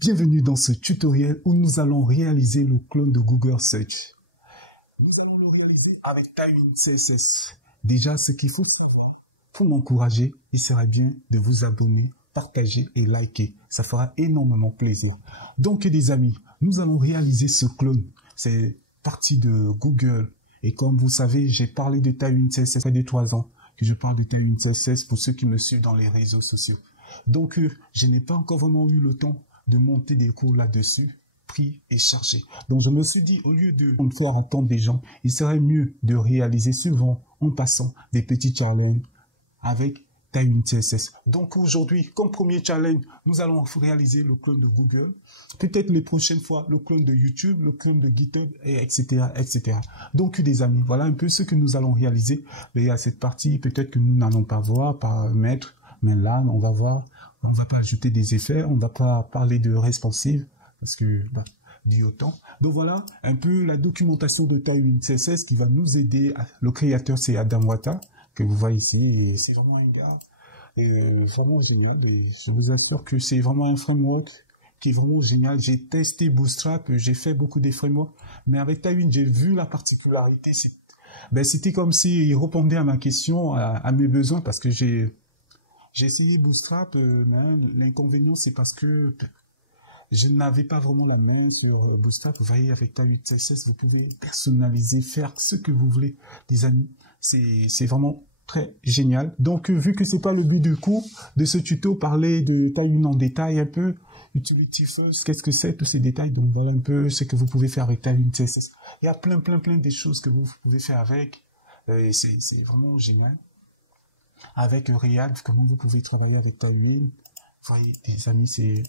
Bienvenue dans ce tutoriel où nous allons réaliser le clone de Google Search. Nous allons le réaliser avec Tailwind CSS. Déjà, ce qu'il faut pour m'encourager, il serait bien de vous abonner, partager et liker. Ça fera énormément plaisir. Donc, les amis, nous allons réaliser ce clone. C'est parti de Google. Et comme vous savez, j'ai parlé de Tailwind CSS près de 3 ans que je parle de Tailwind CSS pour ceux qui me suivent dans les réseaux sociaux. Donc, je n'ai pas encore vraiment eu le temps de monter des cours là-dessus, pris et chargé. Donc, je me suis dit, au lieu de faire attendre des gens, il serait mieux de réaliser souvent, en passant, des petits challenges avec Tailwind CSS. Donc, aujourd'hui, comme premier challenge, nous allons réaliser le clone de Google. Peut-être les prochaines fois, le clone de YouTube, le clone de GitHub, etc., etc. Donc, les amis, voilà un peu ce que nous allons réaliser. Mais il y a cette partie, peut-être que nous n'allons pas voir, paramètres, mais là, on va voir. On ne va pas ajouter des effets, on ne va pas parler de responsive, parce que, dit autant. Donc voilà, un peu la documentation de Tailwind CSS qui va nous aider. Le créateur, c'est Adam Wata, que vous voyez ici, et c'est vraiment un gars, et vraiment génial. Et je vous assure que c'est vraiment un framework qui est vraiment génial. J'ai testé Bootstrap, j'ai fait beaucoup des frameworks, mais avec Tailwind, j'ai vu la particularité. C'était comme s'il répondait à ma question, à mes besoins, parce que j'ai essayé Bootstrap, mais l'inconvénient, c'est parce que je n'avais pas vraiment la main sur Bootstrap. Vous voyez, avec Tailwind CSS, vous pouvez personnaliser, faire ce que vous voulez, les amis. C'est vraiment très génial. Donc, vu que c'est pas le but du cours de ce tuto, parler de Tailwind en détail un peu, Utility First, qu'est-ce que c'est, tous ces détails. Donc, voilà un peu ce que vous pouvez faire avec Tailwind CSS. Il y a plein des choses que vous pouvez faire avec. C'est vraiment génial. Avec React, comment vous pouvez travailler avec Tailwind. Vous voyez, les amis, c'est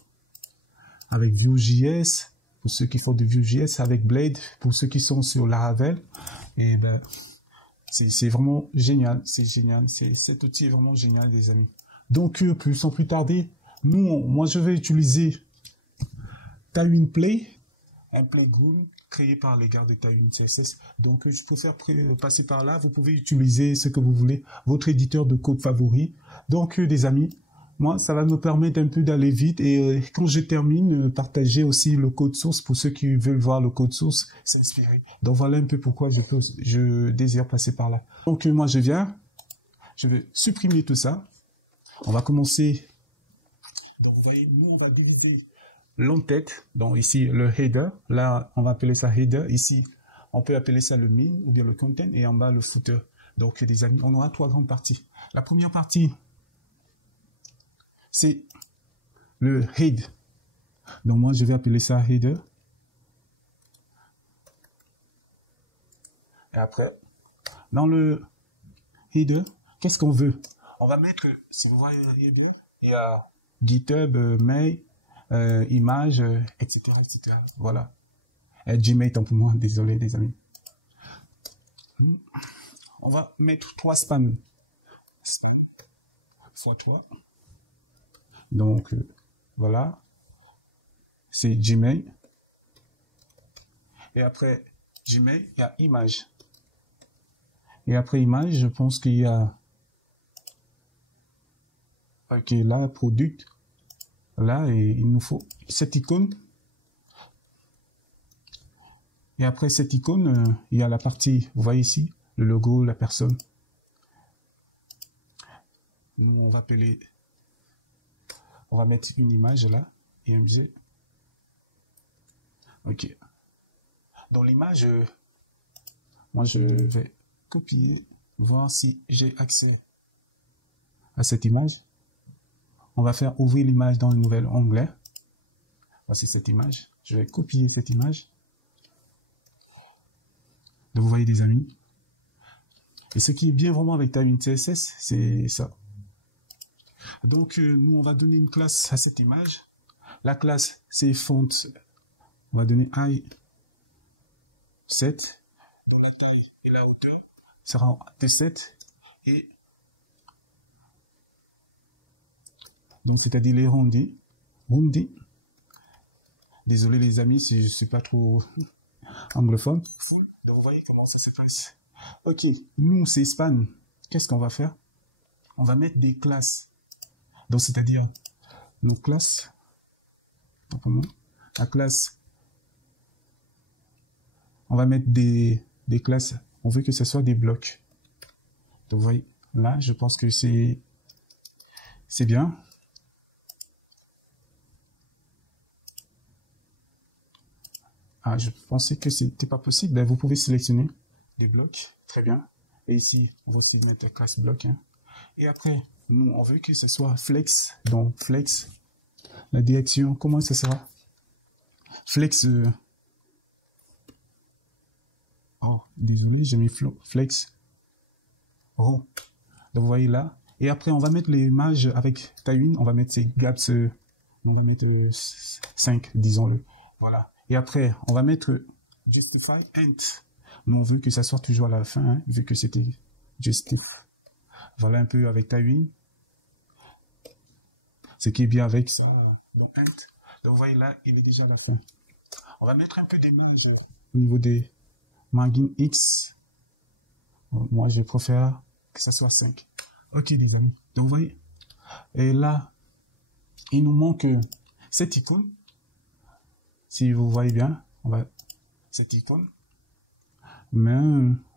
avec Vue.js, pour ceux qui font de Vue.js, avec Blade, pour ceux qui sont sur Laravel. Et c'est vraiment génial, c'est génial. Cet outil est vraiment génial, les amis. Donc, sans plus tarder, moi, je vais utiliser Tailwind Play, un playground créé par les gars de Tailwind CSS. Donc, je préfère passer par là. Vous pouvez utiliser ce que vous voulez, votre éditeur de code favori. Donc, les amis, moi, ça va me permettre un peu d'aller vite. Et quand je termine, partager aussi le code source pour ceux qui veulent voir le code source, s'inspirer. Donc, voilà un peu pourquoi je désire passer par là. Donc, moi, je vais supprimer tout ça. On va commencer. Donc, vous voyez, nous, on va diviser l'entête, donc ici le header, là on va appeler ça header, ici on peut appeler ça le min ou bien le content et en bas le footer. Donc les amis, on aura 3 grandes parties. La première partie, c'est le head. Donc moi je vais appeler ça header. Et après, dans le header, qu'est-ce qu'on veut? On va mettre, si vous voyez le header, il y a GitHub, mail, images, etc., etc. Voilà. Gmail, tant pour moi, désolé les amis. On va mettre 3 spans. Fois 3. Donc, voilà. C'est Gmail. Et après Gmail, il y a image. Et après image, je pense qu'il y a... Ok, là, product. Là, et il nous faut cette icône. Et après cette icône, il y a la partie, vous voyez ici, le logo, la personne. Nous, on va mettre une image là, IMG. Ok. Dans l'image, moi, je vais copier, voir si j'ai accès à cette image. On va faire ouvrir l'image dans le nouvel onglet. Voici cette image. Je vais copier cette image. Donc, vous voyez, des amis. Et ce qui est bien vraiment avec Tailwind CSS, c'est ça. Donc, nous, on va donner une classe à cette image. La classe, c'est font. On va donner i7. dont la taille et la hauteur sera de 7. Et donc, c'est-à-dire les roundis. Désolé les amis si je suis pas trop anglophone. Donc, vous voyez comment ça se passe. Ok, nous, c'est span. Qu'est-ce qu'on va faire? On va mettre des classes. Donc, c'est-à-dire nos classes La classe, on va mettre des classes. On veut que ce soit des blocs. Donc, vous voyez, là, je pense que c'est bien. Ah, je pensais que c'était pas possible. Ben, vous pouvez sélectionner des blocs. Très bien. Et ici, on va aussi mettre classe bloc. Hein. Et après, nous, on veut que ce soit flex. Donc, flex, la direction, comment ça sera? Flex. Oh, désolé, j'ai mis flex. Oh. Donc, vous voyez là. Et après, on va mettre l'image avec taille 1. On va mettre ces gaps. On va mettre 5, disons-le. Voilà. Et après, on va mettre justify int. Nous, on veut que ça soit toujours à la fin, hein, vu que c'était justify. Voilà un peu avec taille 1. Ce qui est bien avec ça. Donc, int. Donc, vous voyez là, il est déjà à la fin. On va mettre un peu d'image au niveau des margin X. Moi, je préfère que ça soit 5. Ok, les amis. Donc, vous voyez. Et là, il nous manque cette icône. Si vous voyez bien, on va cette icône. Mais,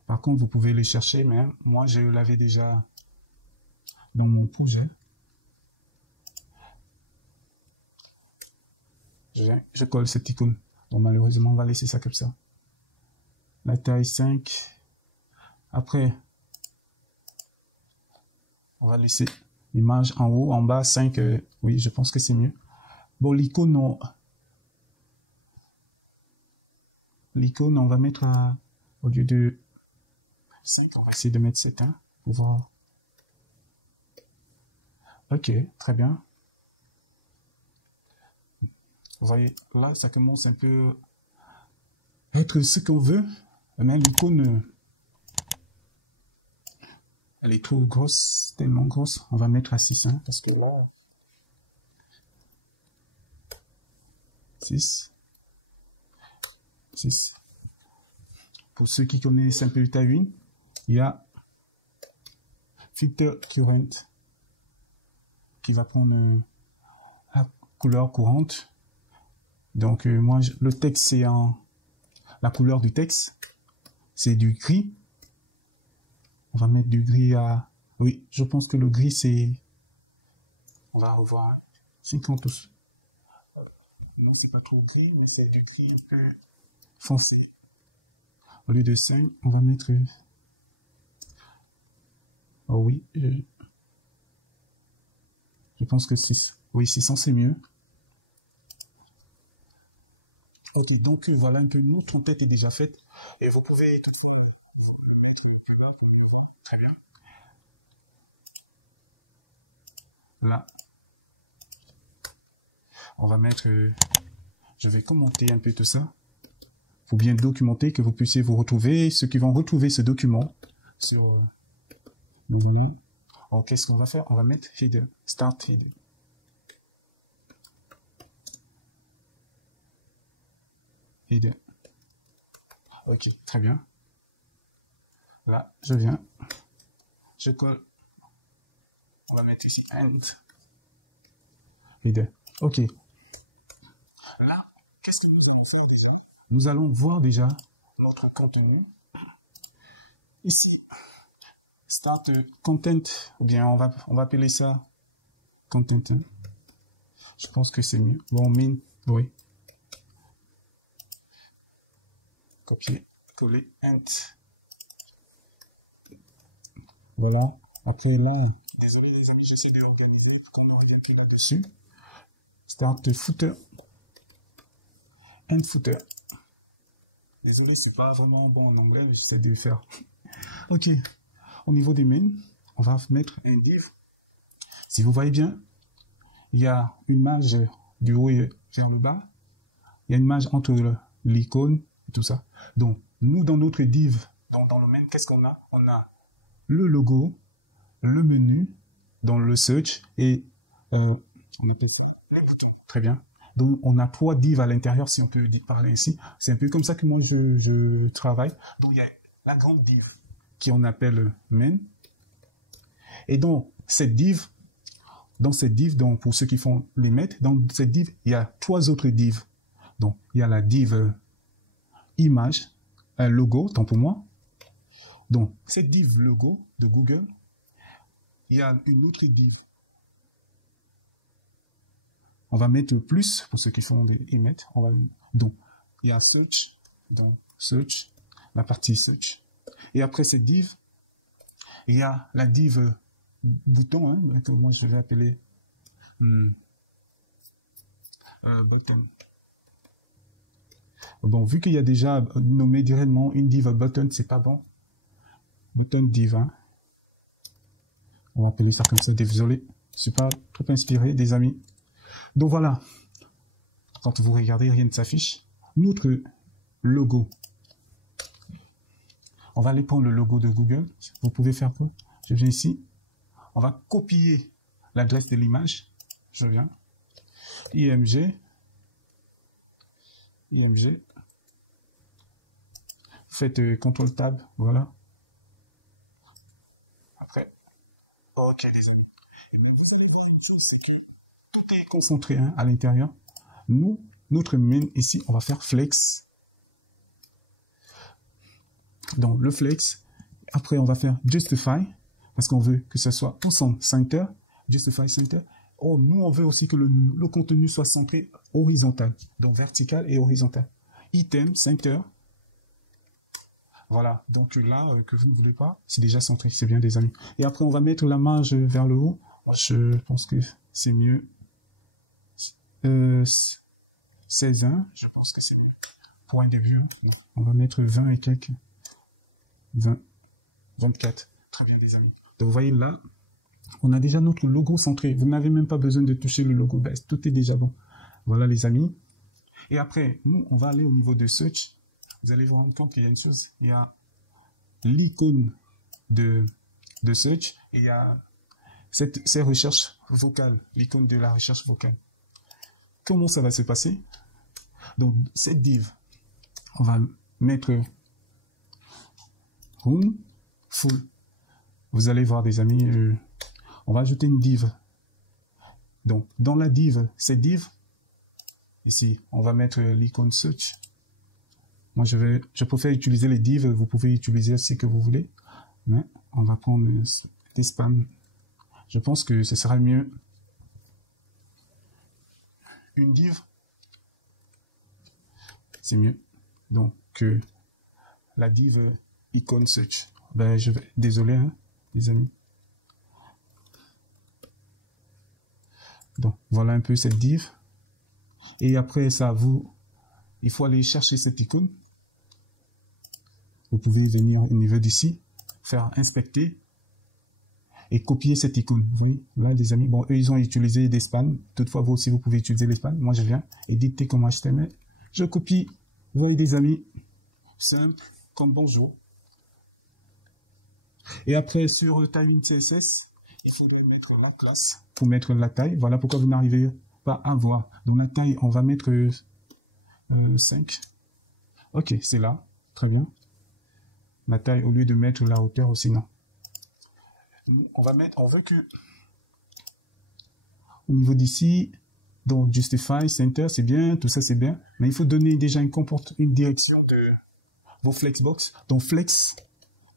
par contre, vous pouvez les chercher, mais moi, je l'avais déjà dans mon projet. Je colle cette icône. Donc, malheureusement, on va laisser ça comme ça. La taille 5. Après, on va laisser l'image en haut, en bas, 5. Oui, je pense que c'est mieux. Bon, l'icône, on va mettre au lieu de 5, on va essayer de mettre 7, hein, pour voir. Ok, très bien. Vous voyez, là, ça commence un peu à être ce qu'on veut. Mais l'icône, elle est trop grosse, tellement grosse. On va mettre à 6, hein, parce que là, 6. Pour ceux qui connaissent un peu taille 1, il y a filter current qui va prendre la couleur courante. Donc, moi, le texte, c'est la couleur du texte, c'est du gris. On va mettre du gris à... Oui, je pense que le gris, c'est... On va revoir 50 aussi. Non, c'est pas trop gris, mais c'est du gris un peu foncé. Au lieu de 5, on va mettre... Oh oui, je pense que 6. Oui, 600, c'est mieux. Ok, donc voilà un peu notre tête est déjà faite. Et vous pouvez... Très bien. Là, on va mettre... je vais commenter un peu tout ça. Pour bien documenter, que vous puissiez vous retrouver. Ceux qui vont retrouver ce document sur... Alors, qu'est-ce qu'on va faire? On va mettre header, start header. Header. Ok, très bien. Là, je viens. Je colle. On va mettre ici end. Header. Ok. Là, qu'est-ce que nous allons faire déjà? Nous allons voir déjà notre contenu. Ici, start content, ou bien on va appeler ça content. Je pense que c'est mieux. Bon, min, oui. Copier, coller, int. Voilà. Après là, désolé les amis, j'essaie de organiser pour qu'on aurait qui là-dessus. Start footer. End footer. Désolé, c'est pas vraiment bon en anglais, mais j'essaie de le faire. Ok. Au niveau des mains, on va mettre un div. Si vous voyez bien, il y a une image du haut vers le bas. Il y a une image entre l'icône et tout ça. Donc, nous, dans notre div, dans le main, qu'est-ce qu'on a? On a le logo, le menu, dans le search et on appelle les boutons. Très bien. Donc, on a 3 divs à l'intérieur, si on peut parler ainsi. C'est un peu comme ça que moi, je travaille. Donc, il y a la grande div qui on appelle main. Et donc, cette div, dans cette div, donc pour ceux qui font les maîtres, dans cette div, il y a 3 autres divs. Donc, il y a la div image, un logo, tant pour moi. Donc, cette div logo de Google, il y a une autre div. On va mettre plus pour ceux qui font des emails. Donc, il y a search, donc search, la partie search. Et après cette div, il y a la div bouton, hein, que moi je vais appeler button. Bon, vu qu'il y a déjà nommé directement une div button, c'est pas bon. Button div, hein. On va appeler ça comme ça, désolé. Je suis pas trop inspiré, des amis. Donc voilà. Quand vous regardez, rien ne s'affiche. Notre logo. On va aller prendre le logo de Google. Vous pouvez faire quoi? Je viens ici. On va copier l'adresse de l'image. Je viens. IMG. Faites CTRL Tab. Voilà. Après. OK. Et bien, vous allez voir une chose, c'est que tout est concentré à l'intérieur. Nous, notre main ici, on va faire flex. Donc, le flex. Après, on va faire justify. Parce qu'on veut que ce soit au centre, center. Justify center. Oh, nous, on veut aussi que le contenu soit centré horizontal. Donc, vertical et horizontal. Item, center. Voilà. Donc là, que vous ne voulez pas, c'est déjà centré. C'est bien, des amis. Et après, on va mettre la marge vers le haut. Moi, je pense que c'est mieux. 16,1. Je pense que c'est pour un début. Hein. On va mettre 20 et quelques. 20. 24. Très bien, les amis. Donc, vous voyez là, on a déjà notre logo centré. Vous n'avez même pas besoin de toucher le logo base. Tout est déjà bon. Voilà, les amis. Et après, nous, on va aller au niveau de search. Vous allez vous rendre compte qu'il y a une chose. Il y a l'icône de search et il y a ces recherches vocales. L'icône de la recherche vocale. Comment ça va se passer? Donc, cette div, on va mettre room full. Vous allez voir, des amis, on va ajouter une div. Donc, dans la div, cette div, ici, on va mettre l'icône search. Moi, je préfère utiliser les divs. Vous pouvez utiliser ce que vous voulez. Mais on va prendre des spams. Je pense que ce sera mieux. Une div, c'est mieux. Donc, la div icône search. Ben, désolé, hein, les amis. Donc, voilà un peu cette div. Et après ça, il faut aller chercher cette icône. Vous pouvez venir au niveau d'ici, faire inspecter et copier cette icône. Vous voyez, là, les amis, bon, eux, ils ont utilisé des spans. Toutefois, vous aussi, vous pouvez utiliser les spans. Moi, je viens éditer comme HTML. Je copie. Vous voyez, des amis, simple, comme bonjour. Et après, sur Timing CSS, il faudrait mettre la classe pour mettre la taille. Voilà pourquoi vous n'arrivez pas à voir. Dans la taille, on va mettre 5. Ok, c'est là. Très bien. La taille au lieu de mettre la hauteur aussi, non. On veut que au niveau d'ici, donc justify, center, c'est bien, tout ça c'est bien, mais il faut donner déjà une direction de vos flexbox. Donc flex,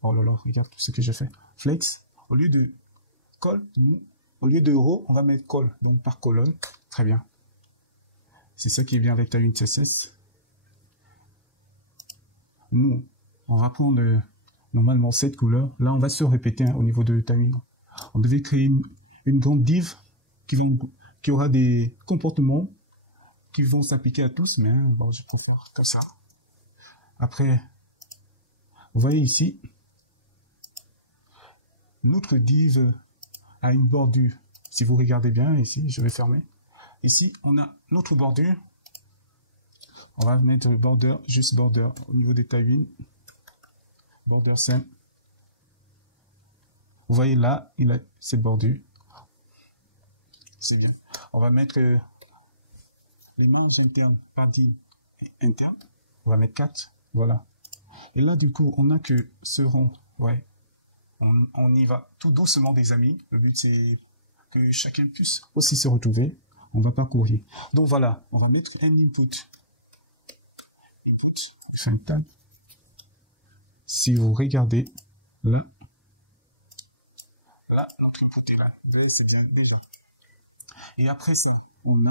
oh là là, regarde tout ce que je fais. Flex, au lieu de col, au lieu de row, on va mettre col, donc par colonne. Très bien. C'est ça qui est bien avec ta unité CSS. Nous, on va prendre normalement cette couleur. Là, on va se répéter au niveau de timing. On devait créer une grande div qui aura des comportements qui vont s'appliquer à tous, mais bon, je préfère comme ça. Après, vous voyez ici, notre div a une bordure. Si vous regardez bien ici, je vais fermer. Ici, on a notre bordure. On va mettre border, juste border au niveau des tailles. Border simple. Vous voyez là, il a cette bordure. C'est bien. On va mettre les marges internes, padding interne. On va mettre 4. Voilà. Et là, du coup, on a que ce rond. Ouais. On y va tout doucement, des amis. Le but, c'est que chacun puisse aussi se retrouver. On va pas courir. Donc voilà, on va mettre un input. Input, c'est un tab. Si vous regardez là, notre input est là. C'est bien déjà. Et après ça, on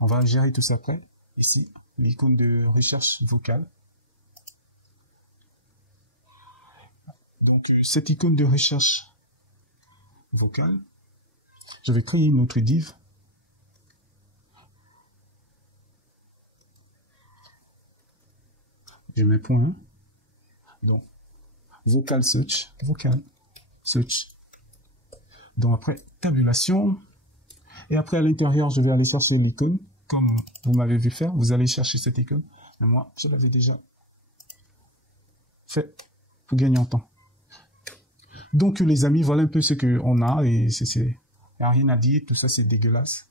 va gérer tout ça après. Ici, l'icône de recherche vocale. Donc, cette icône de recherche vocale, je vais créer une autre div. Je mets point. Donc, vocal search. Donc, après, tabulation. Et après, à l'intérieur, je vais aller chercher l'icône. Comme vous m'avez vu faire, vous allez chercher cette icône. Mais moi, je l'avais déjà fait pour gagner en temps. Donc, les amis, voilà un peu ce qu'on a. Et il n'y a rien à dire. Tout ça, c'est dégueulasse.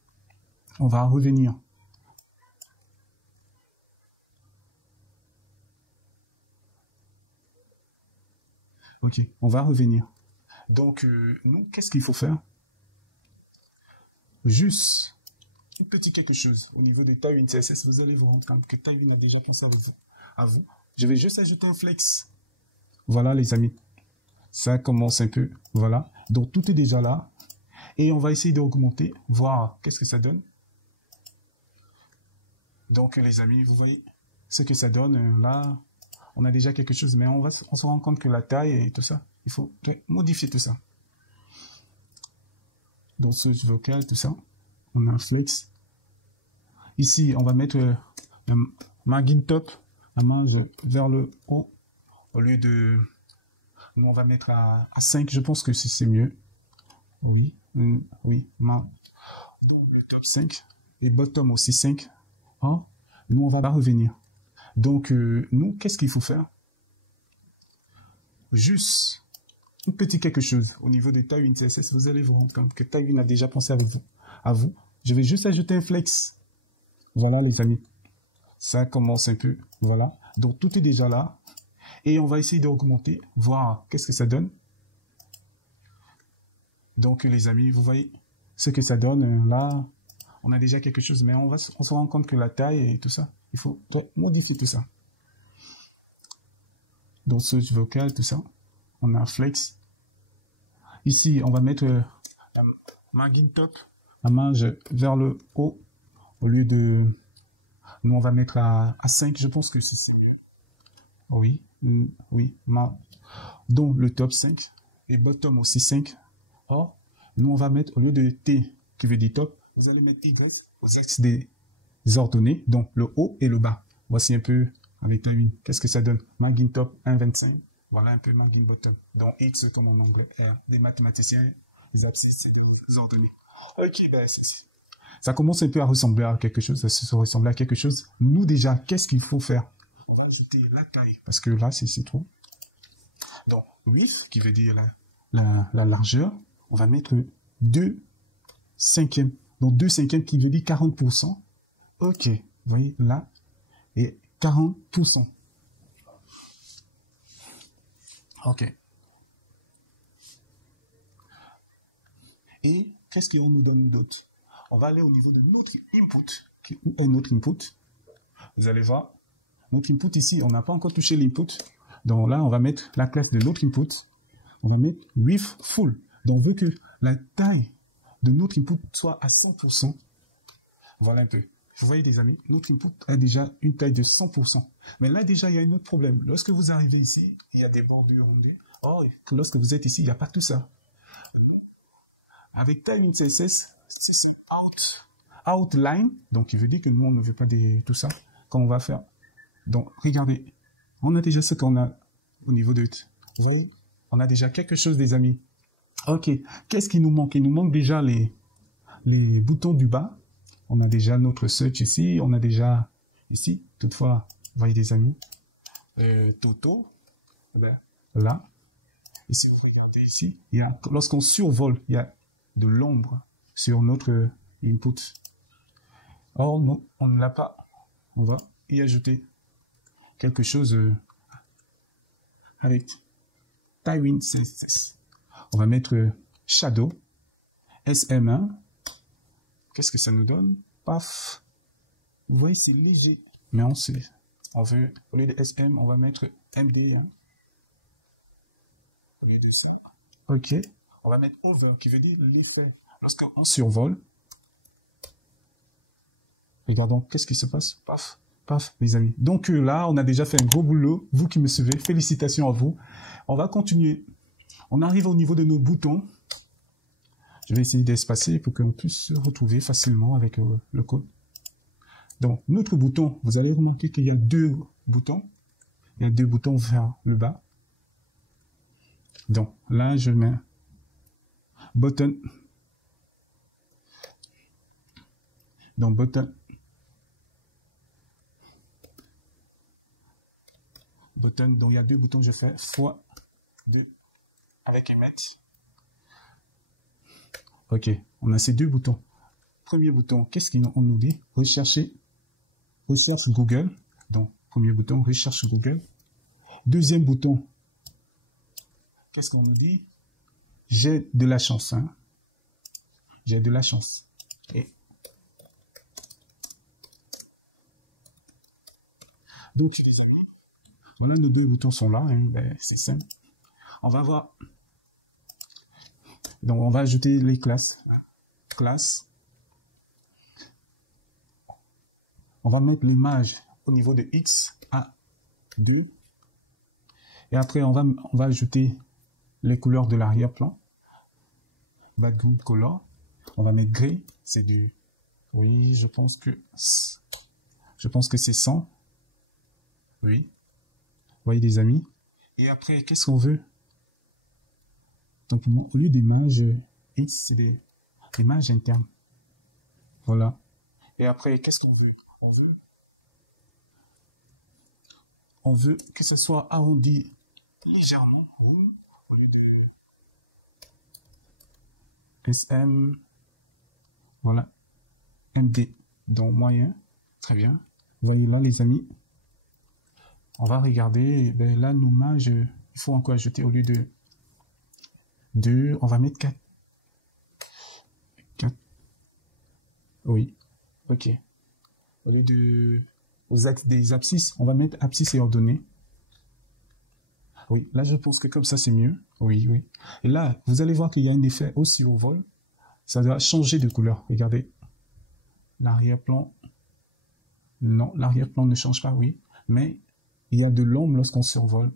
On va revenir. Ok, on va revenir. Donc, nous, qu'est-ce qu'il faut faire? Juste un petit quelque chose au niveau de Tailwind CSS. Vous allez vous rendre compte que Tailwind est déjà tout ça à vous. Je vais juste ajouter un flex. Voilà, les amis. Ça commence un peu. Voilà. Donc, tout est déjà là. Et on va essayer d'augmenter, voir qu'est-ce que ça donne. Donc, les amis, vous voyez ce que ça donne. Là, on a déjà quelque chose, mais on se rend compte que la taille et tout ça, il faut modifier tout ça. Donc, search vocal, tout ça. On a un flex. Ici, on va mettre le margin top, la marge vers le haut, au lieu de... Nous, on va mettre à 5. Je pense que c'est mieux. Oui. Oui. Donc, le top 5. Et bottom aussi 5. Oh, nous, on va revenir. Donc, nous, qu'est-ce qu'il faut faire? Juste un petit quelque chose au niveau de Tailwind CSS. Vous allez vous rendre compte que Tailwind a déjà pensé à vous. Je vais juste ajouter un flex. Voilà, les amis. Ça commence un peu. Voilà. Donc, tout est déjà là. Et on va essayer d'augmenter, voir qu'est-ce que ça donne. Donc, les amis, vous voyez ce que ça donne. Là, on a déjà quelque chose, mais on se rend compte que la taille et tout ça, il faut modifier tout ça. Donc, search vocal, tout ça. On a un flex. Ici, on va mettre la margin top, la marge vers le haut, au lieu de... Nous, on va mettre à 5. Je pense que c'est mieux. Oui. Oui. Donc, le top 5 et bottom aussi 5. Or, nous, on va mettre, au lieu de T, qui veut dire top, vous allez mettre Y aux axes des ordonnées, donc le haut et le bas. Voici un peu avec Tailwind. Qu'est-ce que ça donne? Margin top 1,25. Voilà un peu margin bottom. Donc, X comme en anglais, R. Des mathématiciens, les axes des ordonnées. Ok, ben, ça commence un peu à ressembler à quelque chose. Ça ressemble à quelque chose. Nous, déjà, qu'est-ce qu'il faut faire? On va ajouter la taille, parce que là, c'est trop. Donc, width, qui veut dire la largeur, on va mettre 2/5. Donc, 2/5 qui veut dire 40%. Ok, vous voyez, là, et 40%. Ok. Et qu'est-ce qu'on nous donne d'autre? On va aller au niveau de notre input, qui est notre input. Vous allez voir, notre input ici, on n'a pas encore touché l'input. Donc là, on va mettre la classe de notre input. On va mettre width full. Donc, on veut que la taille de notre input soit à 100%. Voilà un peu. Vous voyez, les amis, notre input a déjà une taille de 100%. Mais là, déjà, il y a un autre problème. Lorsque vous arrivez ici, il y a des bordures rendues. Or, lorsque vous êtes ici, il n'y a pas tout ça. Avec Tailwind CSS, c'est outline. Donc, il veut dire que nous, on ne veut pas tout ça. Quand on va faire. Donc, regardez. On a déjà ce qu'on a au niveau de... Vous voyez, on a déjà quelque chose, les amis. Ok. Qu'est-ce qui nous manque? Il nous manque déjà les boutons du bas. On a déjà notre search ici. On a déjà ici. Toutefois, vous voyez, les amis. Toto. Ben, là. Et si vous regardez ici, lorsqu'on survole, il y a de l'ombre sur notre input. Or, non, on ne l'a pas. On va y ajouter quelque chose avec Tailwind CSS. On va mettre shadow. SM1. Qu'est-ce que ça nous donne? Paf. Vous voyez, c'est léger. Mais on veut, au lieu de SM, on va mettre MD. Hein. Au lieu de ça. OK. On va mettre over, qui veut dire l'effet. Lorsqu'on survole, regardons, qu'est-ce qui se passe? Paf, paf, les amis. Donc là, on a déjà fait un gros boulot. Vous qui me suivez, félicitations à vous. On va continuer. On arrive au niveau de nos boutons. Je vais essayer d'espacer pour qu'on puisse se retrouver facilement avec le code. Donc, notre bouton, vous allez remarquer qu'il y a deux boutons. Il y a deux boutons vers le bas. Donc, là, je mets button. Donc, button. Button, donc il y a deux boutons, je fais fois 2 avec emmet. OK, on a ces deux boutons. Premier bouton, qu'est-ce qu'on nous dit? Recherche Google. Donc, premier bouton, recherche Google. Deuxième bouton, qu'est-ce qu'on nous dit? J'ai de la chance. Hein? J'ai de la chance. Et donc, voilà, nos deux boutons sont là. Hein? Ben, c'est simple. On va voir. Donc, on va ajouter les classes. Hein? Classe. On va mettre l'image au niveau de X à 2. Et après, on va ajouter les couleurs de l'arrière-plan. Background color. On va mettre gris. C'est du... Oui, je pense que c'est 100. Oui. Vous voyez, les amis. Et après, qu'est-ce qu'on veut? Donc, au lieu d'image X, c'est des images internes. Voilà. Et après, qu'est-ce qu'on veut? On veut que ce soit arrondi légèrement. Au lieu de SM. Voilà. MD. Donc, moyen. Très bien. Vous voyez là, les amis. On va regarder. Ben, là, nos images, il faut encore ajouter au lieu de 2, on va mettre 4. 4. Oui. OK. Au lieu de aux axes des abscisses, on va mettre abscisse et ordonnée. Oui, là je pense que comme ça c'est mieux. Oui, oui. Et là, vous allez voir qu'il y a un effet aussi au vol. Ça va changer de couleur. Regardez. L'arrière-plan. Non, l'arrière-plan ne change pas, oui. Mais il y a de l'ombre lorsqu'on survole.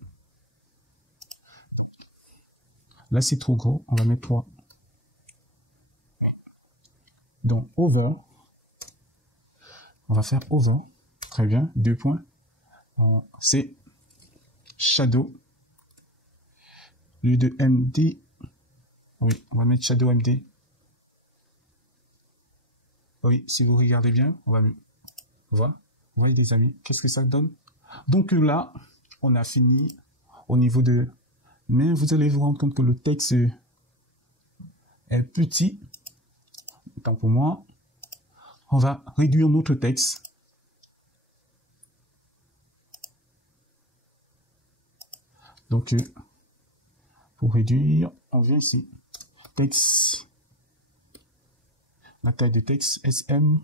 Là c'est trop gros, on va mettre 3. Donc over. On va faire over. Très bien, 2 points. C'est shadow. Au lieu de MD. Oui, on va mettre shadow MD. Oui, si vous regardez bien, on va mieux. Voilà. Vous voyez les amis, qu'est-ce que ça donne? Donc là, on a fini au niveau de... Mais vous allez vous rendre compte que le texte est petit. Tant pour moi, on va réduire notre texte. Donc, pour réduire, on vient ici. Texte. La taille de texte, SM,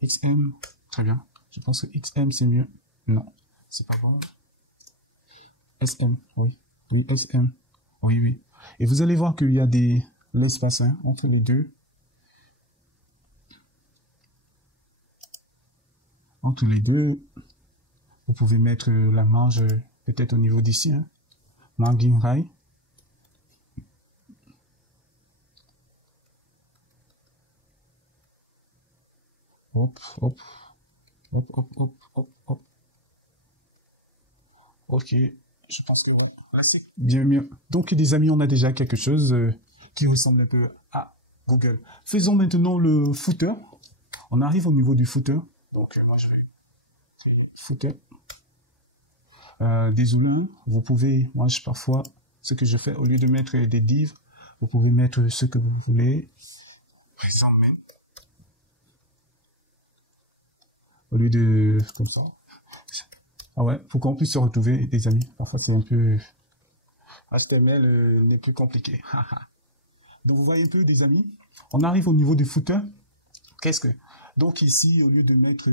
XM. Très bien. Je pense que XM, c'est mieux. Non, c'est pas bon. SM, oui. Oui, SM. Oui, oui. Et vous allez voir qu'il y a l'espace hein, entre les deux. Entre les deux, vous pouvez mettre la marge peut-être au niveau d'ici. Hein. Margin high. Hop, hop. Hop, hop, hop, hop, hop. Ok, je pense que ouais. Là, c'est bien mieux. Donc, les amis, on a déjà quelque chose qui ressemble un peu à Google. Faisons maintenant le footer. On arrive au niveau du footer. Donc, moi, je vais... Footer. Désolé, hein. Vous pouvez... Moi, parfois, ce que je fais, au lieu de mettre des divs, vous pouvez mettre ce que vous voulez. Par exemple, au lieu de... Comme ça. Ah ouais, pour qu'on puisse se retrouver, les amis. Parfois, c'est un peu... HTML n'est plus compliqué. Donc, vous voyez un peu, des amis, on arrive au niveau du footer. Qu'est-ce que... Donc, ici, au lieu de mettre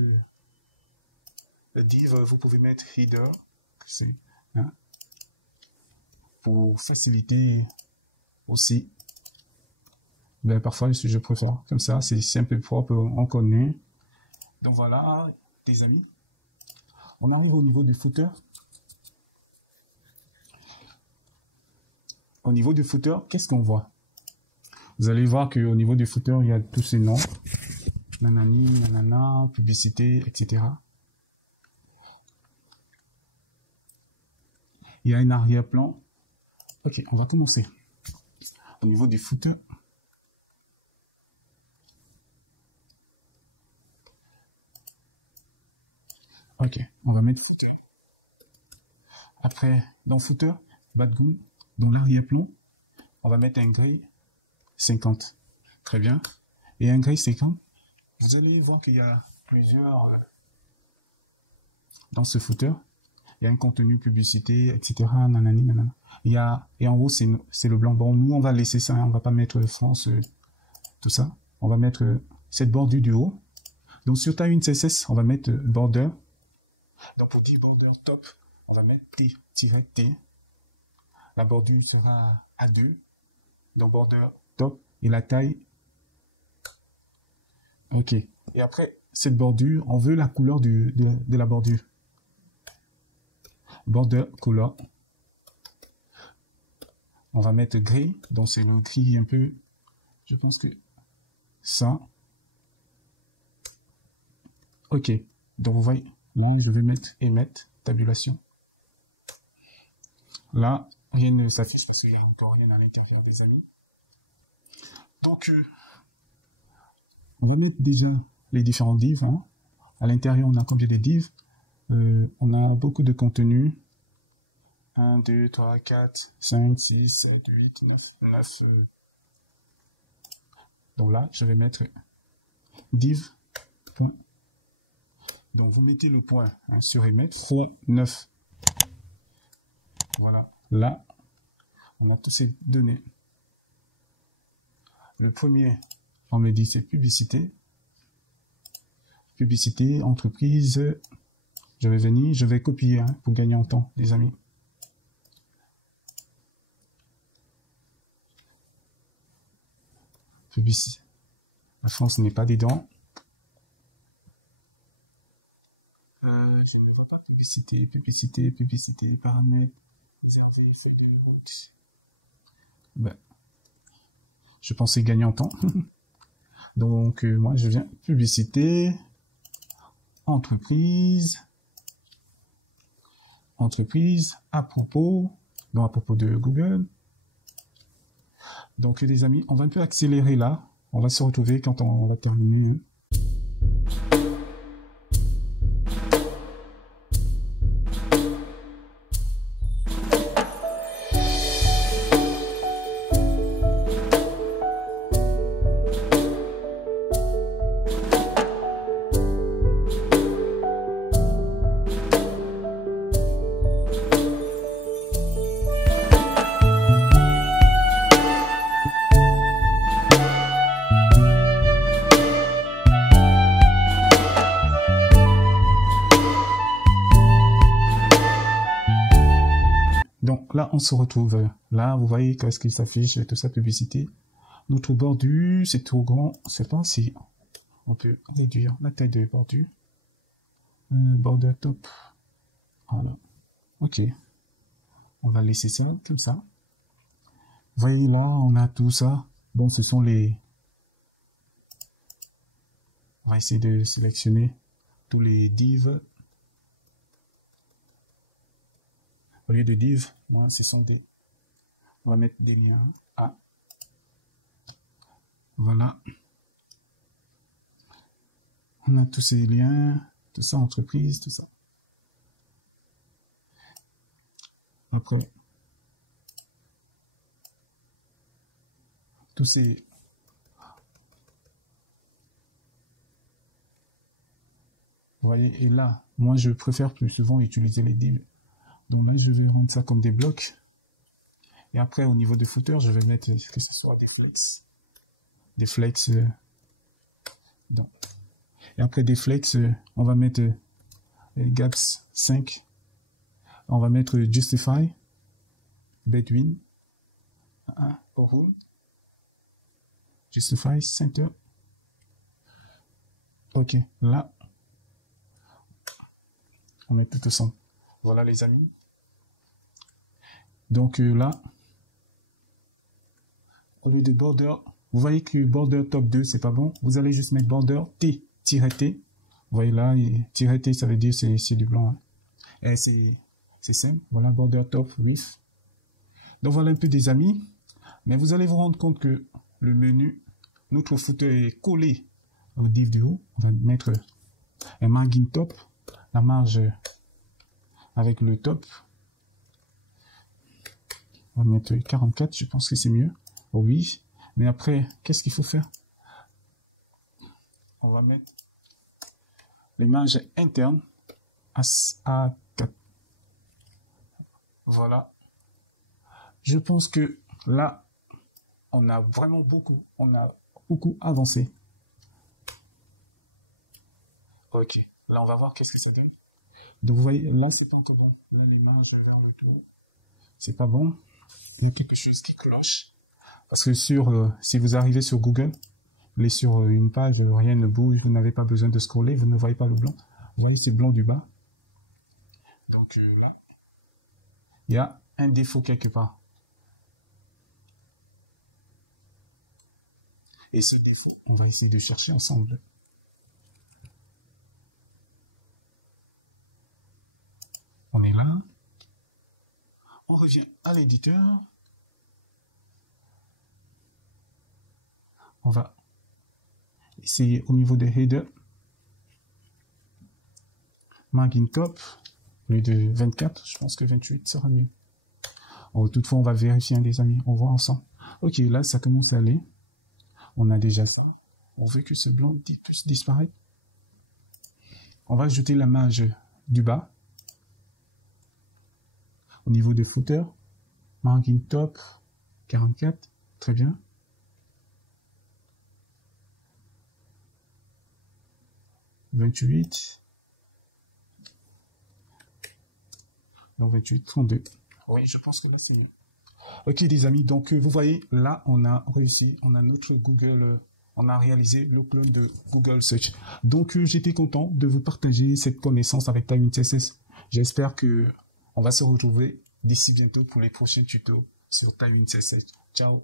le div, vous pouvez mettre header. C'est, hein, pour faciliter aussi. Ben, parfois, je préfère comme ça. C'est simple et propre, on connaît. Donc, voilà, les amis. On arrive au niveau du footer. Au niveau du footer, qu'est-ce qu'on voit? Vous allez voir qu'au niveau du footer, il y a tous ces noms. Nanani, nanana, publicité, etc. Il y a un arrière-plan. Ok, on va commencer. Au niveau du footer. Ok, on va mettre footer. Après, dans footer, background, dans l'arrière-plan, on va mettre un gray 50. Très bien. Et un gray 50, vous allez voir qu'il y a plusieurs dans ce footer. Il y a un contenu publicité, etc. Nanani, nanana. Il y a, et en haut, c'est le blanc. Bon, nous, on va laisser ça. Hein, on va pas mettre France, tout ça. On va mettre cette bordure du haut. Donc, sur Tailwind CSS, on va mettre border. Donc, pour dire border top, on va mettre T-T. La bordure sera A2. Donc, border top. Et la taille. OK. Et après, cette bordure, on veut la couleur de la bordure. Border color. On va mettre gris. Donc, c'est le gris un peu. Je pense que ça. OK. Donc, vous voyez, là, je vais mettre émettre, tabulation. Là, rien ne s'affiche parce qu'il n'y a encore rien à l'intérieur des amis. Donc, on va mettre déjà les différents divs. Hein. À l'intérieur, on a combien de divs? On a beaucoup de contenu. 1, 2, 3, 4, 5, 6, 7, 8, 9. Donc là, je vais mettre div. Point. Donc, vous mettez le point hein, sur émettre, fois 9. Voilà. Là, on a toutes ces données. Le premier, on me dit, c'est publicité. Publicité, entreprise. Je vais venir, je vais copier hein, pour gagner en temps, les amis. Publicité. La France n'est pas dedans. Je ne vois pas publicité, paramètres. Ben, je pensais gagner en temps. Donc, moi, je viens publicité, entreprise, à propos de Google. Donc, les amis, on va un peu accélérer là. On va se retrouver quand on va terminer. Donc là, on se retrouve. Là, vous voyez qu'est-ce qu'il s'affiche, tout ça, publicité. Notre bordure, c'est trop grand. C'est pas si on peut réduire la taille de bordure. Border top. Voilà. OK. On va laisser ça comme ça. Vous voyez là, on a tout ça. Bon, ce sont les... On va essayer de sélectionner tous les divs. Au lieu de div, moi, ce sont des... On va mettre des liens. Ah. Voilà. On a tous ces liens, tout ça, entreprise, tout ça. Après, tous ces... Vous voyez, et là, moi, je préfère plus souvent utiliser les divs. Donc là, je vais rendre ça comme des blocs. Et après, au niveau de footer, je vais mettre que ce soit des flex. Des flex. Non. Et après des flex, on va mettre gaps 5. On va mettre justify, between, rule, justify, center. Ok, là, on met tout ensemble. Voilà les amis. Donc là, au lieu de border, vous voyez que border top 2, c'est pas bon. Vous allez juste mettre border T-T. Vous voyez là, T, ça veut dire c'est du blanc. Hein. Et c'est simple. Voilà, border top, width. Donc voilà un peu des amis. Mais vous allez vous rendre compte que le menu, notre footer est collé au div du haut. On va mettre un margin top, la marge avec le top. On va mettre 44, je pense que c'est mieux. Oh oui. Mais après, qu'est-ce qu'il faut faire? On va mettre les marges internes à 4. Voilà. Je pense que là, on a vraiment beaucoup avancé. Ok. Là, on va voir qu'est-ce que ça donne. Donc, vous voyez, là, c'est pas encore bon. Même les marges vers le tout. C'est pas bon. Il y a quelque chose qui cloche. Parce que si vous arrivez sur Google, vous êtes sur une page, rien ne bouge, vous n'avez pas besoin de scroller, vous ne voyez pas le blanc. Vous voyez, c'est blanc du bas. Donc là, il y a un défaut quelque part. Et ce défaut, on va essayer de chercher ensemble. On est là. On revient à l'éditeur. On va essayer au niveau des headers. Margin top, au lieu de 24, je pense que 28 sera mieux. Oh, toutefois, on va vérifier, hein, les amis. On voit ensemble. Ok, là, ça commence à aller. On a déjà ça. On veut que ce blanc puisse disparaître. On va ajouter la marge du bas. Au niveau des footers, margin top, 44. Très bien. « 28. Donc 28, 32. Oui, je pense que là, c'est mieux. Ok, les amis, donc vous voyez, là, on a réussi. On a notre Google, on a réalisé le clone de Google Search. Donc, j'étais content de vous partager cette connaissance avec Tailwind CSS. J'espère que on va se retrouver d'ici bientôt pour les prochains tutos sur Tailwind CSS. Ciao.